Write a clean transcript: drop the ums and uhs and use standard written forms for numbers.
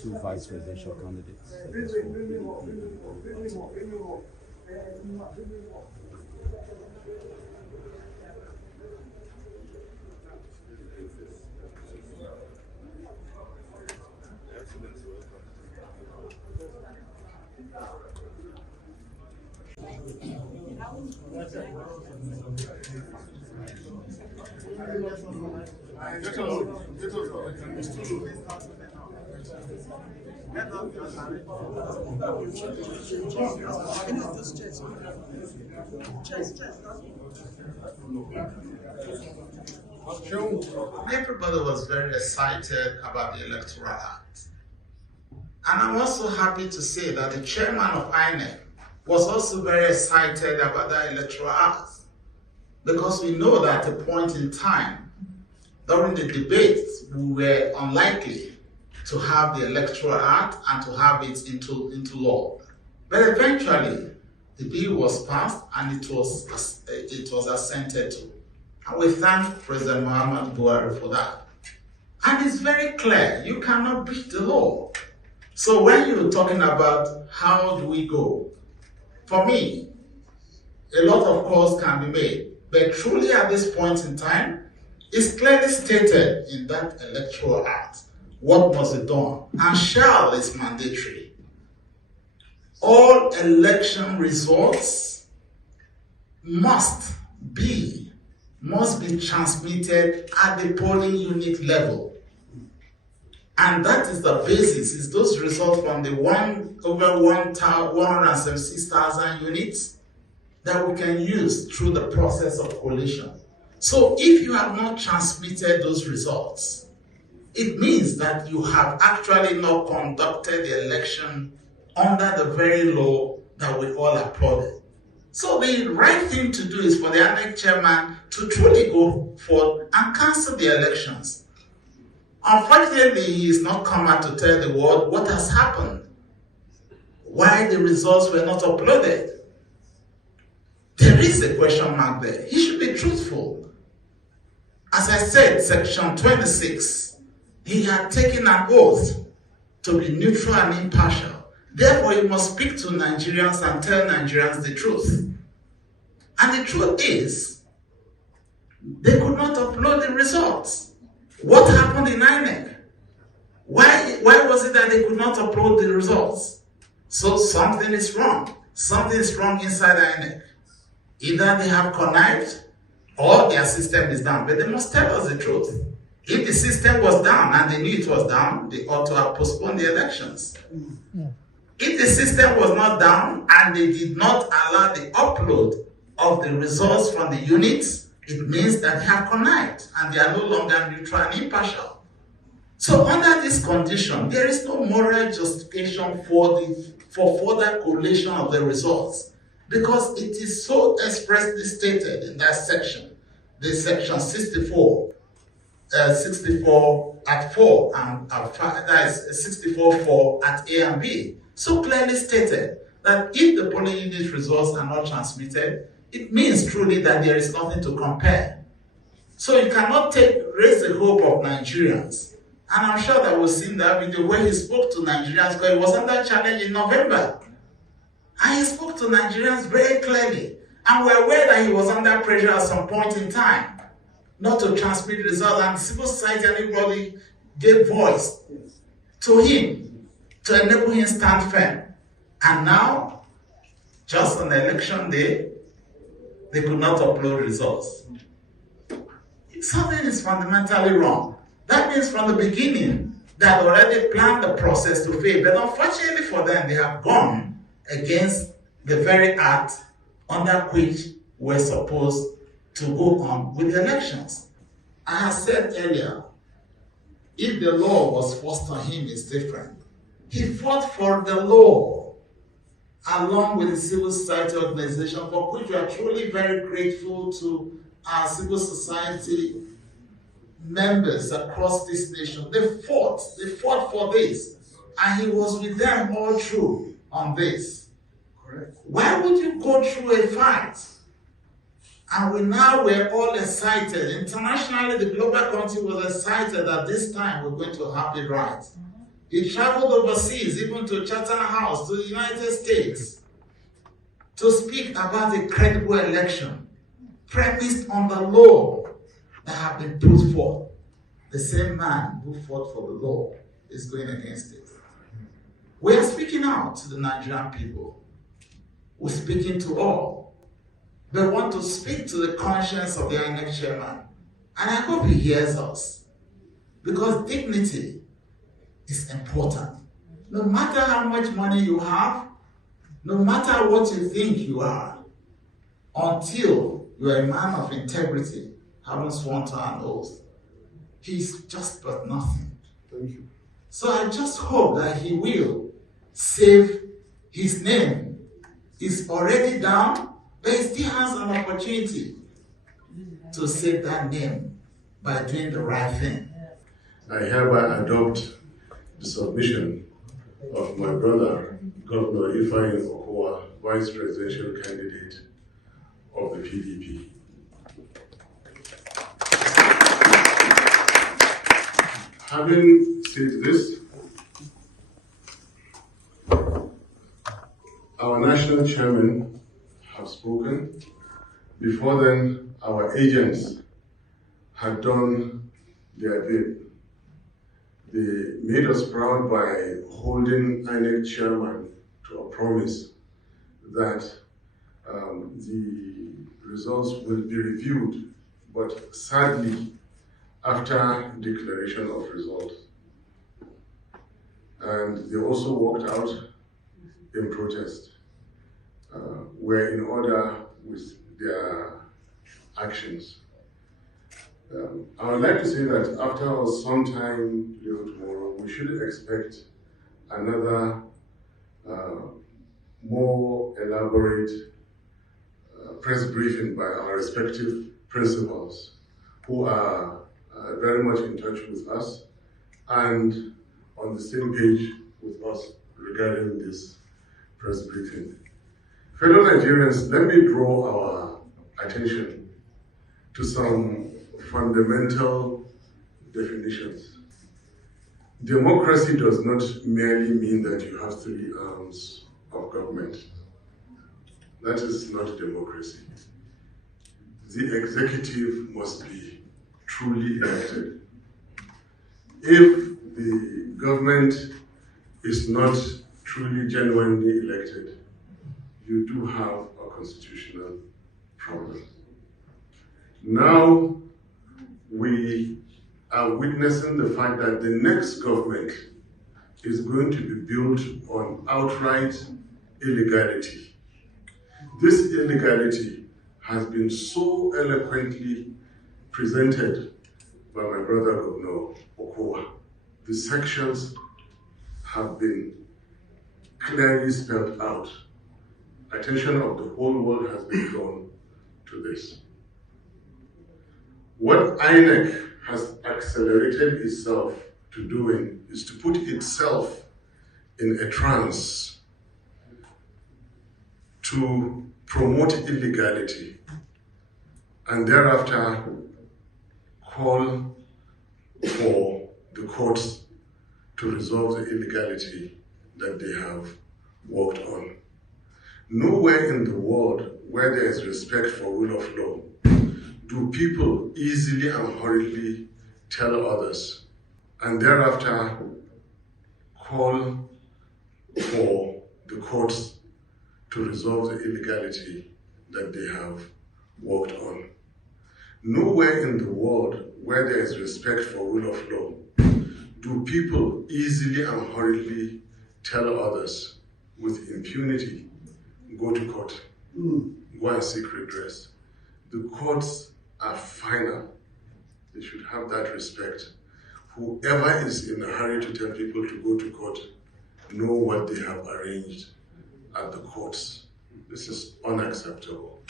two vice presidential candidates. Everybody was very excited about the Electoral Act. And I'm also happy to say that the chairman of INEC was also very excited about that Electoral Act, because we know that at a point in time, during the debates, we were unlikely to have the Electoral Act and to have it into law. But eventually, the bill was passed and it was assented to. And we thank President Muhammad Buhari for that. And it's very clear, you cannot beat the law. So when you're talking about how do we go, for me, a lot of calls can be made. But truly at this point in time, it's clearly stated in that Electoral Act what must be done, and shall is mandatory. All election results must be transmitted at the polling unit level. And that is the basis, is those results from the over 176,000 units that we can use through the process of collation. So if you have not transmitted those results, it means that you have actually not conducted the election under the very law that we all applauded. So the right thing to do is for the INEC chairman to truly go forth and cancel the elections. Unfortunately, he is not come out to tell the world what has happened, why the results were not uploaded. There is a question mark there. He should be truthful. As I said, section 26, he had taken an oath to be neutral and impartial. Therefore, he must speak to Nigerians and tell Nigerians the truth. And the truth is, they could not upload the results. What happened in INEC? Why was it that they could not upload the results? So something is wrong. Something is wrong inside INEC. Either they have connived or their system is down. But they must tell us the truth. If the system was down and they knew it was down, they ought to have postponed the elections. If the system was not down and they did not allow the upload of the results from the units, it means that they have connived and they are no longer neutral and impartial. So under this condition, there is no moral justification for further collation of the results, because it is so expressly stated in that section, the section 64 at 4 and that is 64.4 at A and B. So clearly stated that if the polling unit results are not transmitted, it means truly that there is nothing to compare. So you cannot raise the hope of Nigerians. And I'm sure that we've seen that video where he spoke to Nigerians, because he was under challenge in November. And he spoke to Nigerians very clearly. And we're aware that he was under pressure at some point in time not to transmit results, and civil society and everybody gave voice to him to enable him stand firm. And now, just on election day, they could not upload results. Something is fundamentally wrong. That means from the beginning, they had already planned the process to fail. But unfortunately for them, they have gone against the very act under which we're supposed to go on with the elections. I have said earlier, if the law was forced on him, it's different. He fought for the law along with the civil society organization, for which we are truly very grateful to our civil society members across this nation. They fought for this, and he was with them all through on this. Correct. Why would you go through a fight? And we're all excited. Internationally, the global community was excited that this time we're going to have it right. He traveled overseas, even to Chatham House, to the United States, to speak about a credible election premised on the law that have been put forth. The same man who fought for the law is going against it. We are speaking out to the Nigerian people. We're speaking to all. We want to speak to the conscience of the INEC chairman. And I hope he hears us. Because dignity is important. No matter how much money you have, no matter what you think you are, until you are a man of integrity, having sworn to an oath, he's just but nothing. Thank you. So I just hope that he will save his name. He's already down, but he still has an opportunity to save that name by doing the right thing. I hereby adopt the submission of my brother, Governor Ifeanyi Okowa, Vice Presidential Candidate of the PDP. Having said this, our national chairman have spoken. Before then, our agents had done their bit. They made us proud by holding INEC chairman to a promise that the results will be reviewed, but sadly, after declaration of results. And they also walked out in protest, were in order with their actions. I would like to say that after some time today or tomorrow, we should expect another more elaborate press briefing by our respective principals who are very much in touch with us and on the same page with us regarding this press briefing. Fellow Nigerians, let me draw our attention to some fundamental definitions. Democracy does not merely mean that you have 3 arms of government. That is not democracy. The executive must be truly elected. If the government is not truly, genuinely elected, you do have a constitutional problem. Now, we are witnessing the fact that the next government is going to be built on outright illegality. This illegality has been so eloquently presented by my brother Governor Okowa. The sections have been clearly spelled out. Attention of the whole world has been drawn to this. What INEC has accelerated itself to doing is to put itself in a trance to promote illegality and thereafter call for the courts to resolve the illegality that they have worked on. Nowhere in the world where there is respect for rule of law do people easily and hurriedly tell others and thereafter call for the courts to resolve the illegality that they have worked on. Nowhere in the world where there is respect for rule of law do people easily and hurriedly tell others with impunity, go to court, go and seek redress. The courts are final. They should have that respect. Whoever is in a hurry to tell people to go to court know what they have arranged at the courts. This is unacceptable.